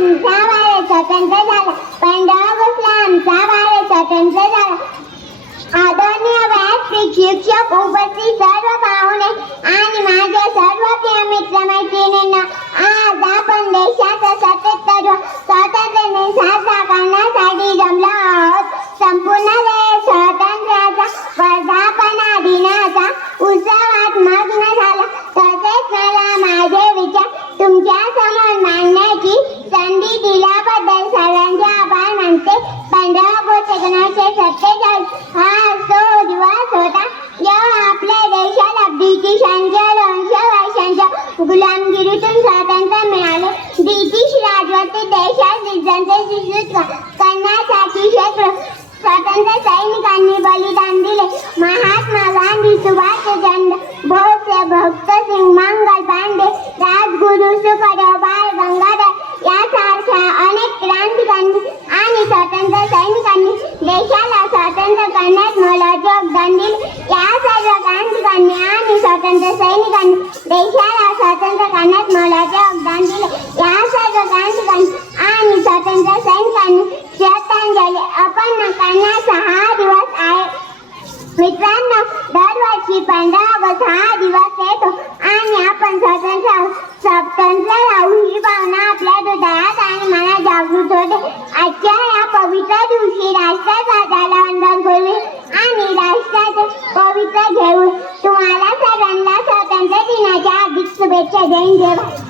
आमचा भारत स्वतंत्र झाला. 15 ऑगस्टला आमचा भारत स्वतंत्र झाला. आदरणीय व्यासपीठ, शिक्षक, उपस्थित सर्व पाहुणे आणि माझ्या सर्व प्रिय मित्र-मैत्रिणींना, आज आपण देशाचा 77वा स्वातंत्र्य दिन साजरा करण्यासाठी जमलो आहोत. संपूर्ण देश स्वातंत्र्याचा वर्धापना दिनाचा उत्सवात मग्न झाला. तसेच मला माझे विचार तुमच्या समोर मांडण्याची संधी दिल्याबद्दल सर्वांचे आभार मानते. 15 ऑगस्ट 1947 हा तो दिवस होता जेव्हा आपल्या देशाला ब्रिटिशांच्या 200 वर्षांच्या गुलामगिरीतून स्वातंत्र्य मिळाले. ब्रिटिश राजवटीत देशात जनतेची करण्यासाठी शेकडो स्वातंत्र्य सैनिकांनी बलिदान दिले. महात्मा गांधी, सुभाषचंद्र बोस, भगतसिंग, मंगल पांडे, राजगुरू, सुखदेव, बाळ गंगाधर यासारख्या अनेक क्रांतिकारकांनी आणि स्वातंत्र्य सैनिकांनी देशाला स्वातंत्र्य करण्यात मोलाचे योगदान दिले. या सर्व क्रांतिकारकांनी आणि स्वातंत्र्य सैनिकांनी देशाला स्वातंत्र्य करण्यात मोलाचे योगदान दिले. या सर्व क्रांतिकारकांनी आणि स्वातंत्र्य सैनिकांनी श्रद्धांजली अर्पण करण्याचा हा दिवस आहे. मित्रांनो, दरवर्षी 15 ऑगस्ट हा दिवस येतो आणि आपण स्वतंत्र राहू ही भावना आपल्या हृदयात आणि मनात जागृत होते. आजच्या या पवित्र दिवशी राष्ट्रध्वजाला वंदन करू आणि राष्ट्राचे पवित्र घेऊन तुम्हाला सर्वांना स्वातंत्र्य दिनाच्या हार्दिक शुभेच्छा. जय हिंद.